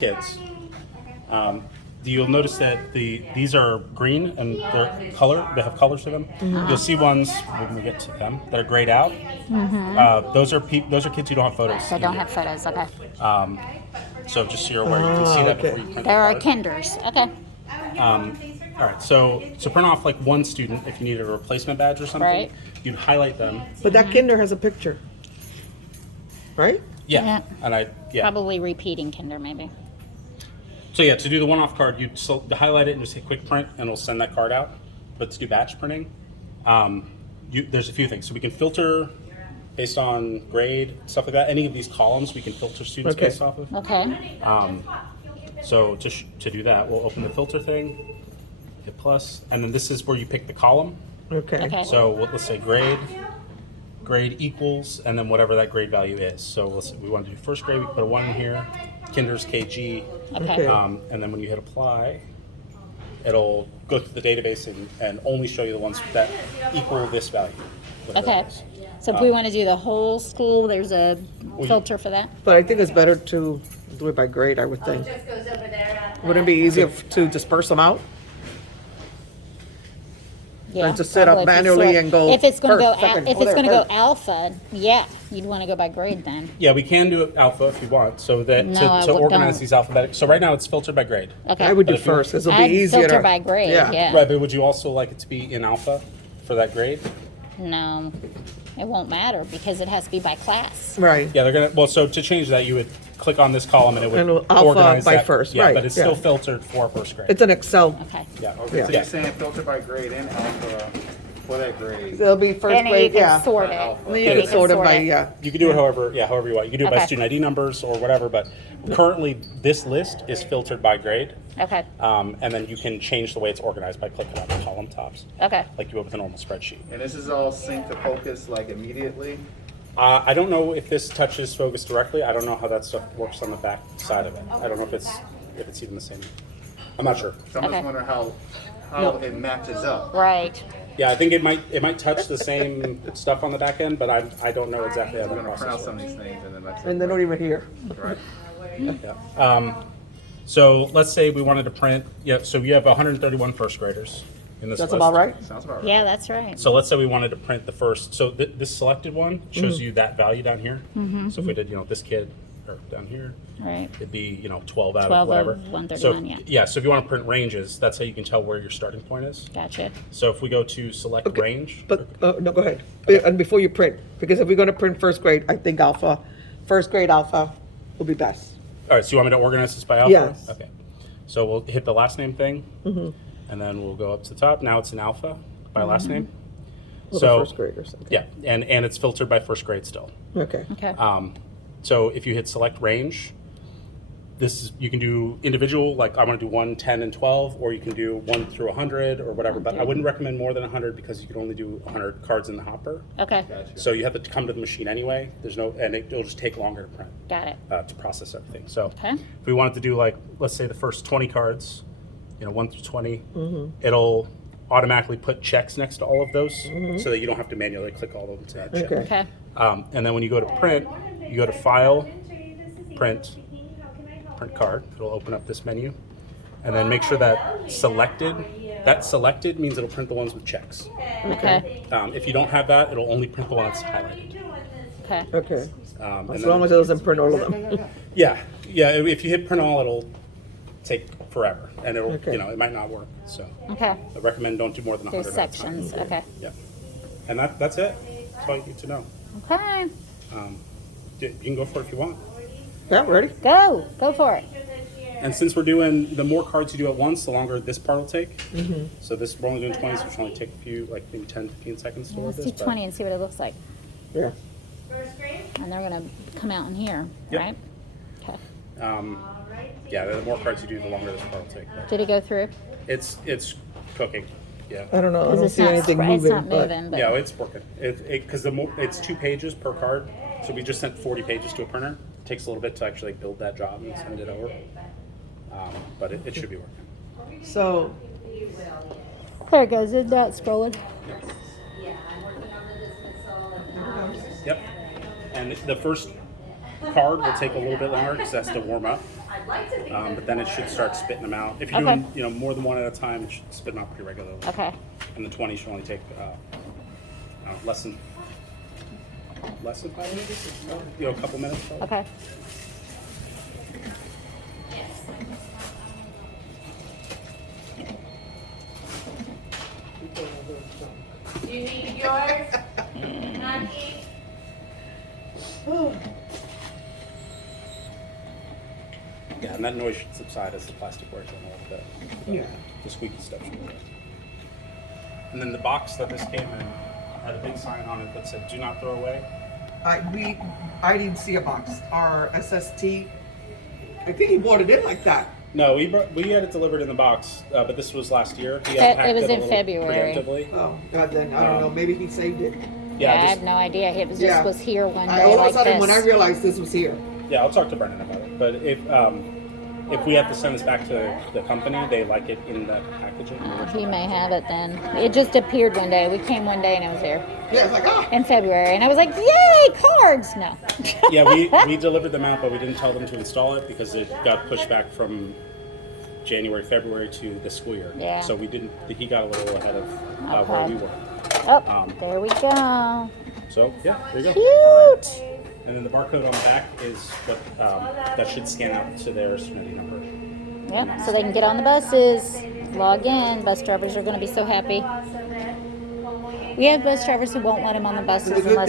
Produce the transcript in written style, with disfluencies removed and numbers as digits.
kids, you'll notice that these are green and they're color. They have colors to them. Mm-hmm. You'll see ones when we get to them that are grayed out. Mm-hmm. Those are kids who don't have photos. They don't have photos. Okay. So just so you're aware, you can see that before you print. There are kinders. Okay. All right. So print off like one student if you needed a replacement badge or something. Right. You'd highlight them. But that kinder has a picture, right? Yeah. Yeah. And Probably repeating kinder maybe. So yeah, to do the one-off card, you highlight it and just hit quick print, and it'll send that card out. But to do batch printing, there's a few things. So we can filter based on grade, stuff like that. Any of these columns, we can filter students based off of. Okay. So to do that, we'll open the filter thing, hit plus, and then this is where you pick the column. Okay. So let's say grade equals, and then whatever that grade value is. So we want to do first grade, we put a 1 in here, kinder's KG, Okay. and then when you hit apply, it'll go through the database and only show you the ones that equal this value. whatever Okay. it is. So if we want to do the whole school, there's a filter for that? But I think it's better to do it by grade, I would think. Wouldn't it be easier to disperse them out? Yeah. to set up probably if you manually sort- and go If it's going to first, go second, if it's going to whatever. go alpha, yeah, you'd want to go by grade then. Yeah, we can do it alpha if you want, so that No, I to organize don't. these alphabetic. So right now it's filtered by grade. Okay. I would do But if you- first, 'cause it'll I'd be easier filter to. by grade. Yeah. Right, but would you also like it to be in alpha for that grade? No, it won't matter because it has to be by class. Right. Yeah, they're gonna. Well, so to change that, you would click on this column and it would And it'll alpha organize by that. first, Yeah, right, but it's yeah. still filtered for first grade. It's an Excel. Okay. Yeah. Okay, so Yeah. you're saying filter by grade and alpha for that grade. It'll be first And then you grade, can yeah. sort it. Alpha. And then Yeah, you can sort it by, it. yeah. You can do it however you want. You can do it by Okay. student ID numbers or whatever, but currently this list is filtered by grade. Okay. And then you can change the way it's organized by clicking on the column tops, Okay. like you would with a normal spreadsheet. And this is all synced to Focus like immediately? I don't know if this touches Focus directly. I don't know how that stuff works on the back side of it. I don't know if it's even the same. I'm not sure. So I'm Okay. just wondering how it matches up. Right. Yeah, I think it might touch the same stuff on the back end, but I don't know exactly how I'm the gonna print out process some of works. these things and then that's And they're not even here. right. Yeah. So let's say we wanted to print. Yeah. So you have 131 first graders in this That's list. about right? Sounds about right. Yeah, that's right. So let's say we wanted to print the first. So this selected one shows you that value down here. So if we did, this kid or down here, Right. it'd be 12 out 12 of whatever. of 131, so, yeah. So if you want to print ranges, that's how you can tell where your starting point is. Gotcha. So if we go to select Okay, range, But, no, go ahead. And before you print, because if we're gonna print first grade, I think alpha, first grade alpha will be best. all right. So you want me to organize this by alpha? Yes. Okay. So we'll hit the last name thing, and then we'll go up to the top. Now it's in alpha by last name. Or the So first grade or something. yeah, and it's filtered by first grade still. Okay. Okay. So if you hit select range, you can do individual, like I want to do 1, 10, and 12, or you can do 1 through 100 or whatever. But I wouldn't recommend more than 100 because you can only do 100 cards in the hopper. Okay. Gotcha. So you have to come to the machine anyway. And it'll just take longer to print, Got it. to process everything. So Okay. if we wanted to do let's say the first 20 cards, 1 through 20, it'll automatically put checks next to all of those so that you don't have to manually click all of them to hit check. Okay. Okay. And then when you go to print, you go to File, Print Card. It'll open up this menu, and then make sure that selected means it'll print the ones with checks. Okay. If you don't have that, it'll only print the one that's highlighted. Okay. Okay. And As then- long as it doesn't print all of them. yeah. If you hit print all, it'll take forever, and it'll Okay. it might not work. So Okay. I recommend don't do more than 100 There's at a time. sections. Okay. Yeah, and that's it. That's all you need to know. Okay. You can go for it if you want. Yeah, ready? Go. Go for it. And since we're doing, the more cards you do at once, the longer this part will take. So we're only doing 20, so it should only take a few, like maybe 10, 15 seconds to load Let's this. do but- 20 and see what it looks like. Yeah. And they're going to come out in here, Yep. right? Okay. Yeah, the more cards you do, the longer this part will take. But Did it go through? it's cooking. Yeah. I don't know, I Because don't it's see not, anything it's moving, not but. moving, but Yeah, it's working. Because it's 2 pages per card. So we just sent 40 pages to a printer. It takes a little bit to actually build that job and send it over. But it should be working. So, there it goes. It's not scrolling. Yep. And the first card will take a little bit longer because it has to warm up. But then it should start spitting them out. If you're Okay. doing, more than one at a time, it should spit them out pretty regularly. Okay. And the 20 should only take less than 5 minutes. A couple minutes. Probably. Okay. Do you need yours? Nike? Yeah, and that noise should subside as the plastic wears in a little bit. Yeah. The squeaky stuff should go away. And then the box that this came in had a big sign on it that said, "Do not throw away." I didn't see a box. Our SST, I think he brought it in like that. No, we had it delivered in the box, but this was last year. He It unpacked was a in little February. preemptively. Oh, God, then, I don't know, maybe he saved it. Yeah, I just- have no idea. It was Yeah. just was here one I day all of like a sudden, when I this. realized this was here. Yeah, I'll talk to Brennan about it. But if we have to send this back to the company, they like it in the packaging. the original He may packaging. have it then. It just appeared one day. We came one day and it was here Yeah, it's like, in February, and I was like, "Yay, cards!" No. Yeah, we delivered them out, but we didn't tell them to install it because it got pushed back from January, February to the school year. Yeah. So we didn't. He got a little ahead of where Okay. we were. Oh, there we go. So yeah, there you go. Cute. And then the barcode on the back is what that should scan out to their Serenity number. Yep. So they can get on the buses, log in. Bus drivers are going to be so happy. We have bus drivers who won't let them on the buses The good unless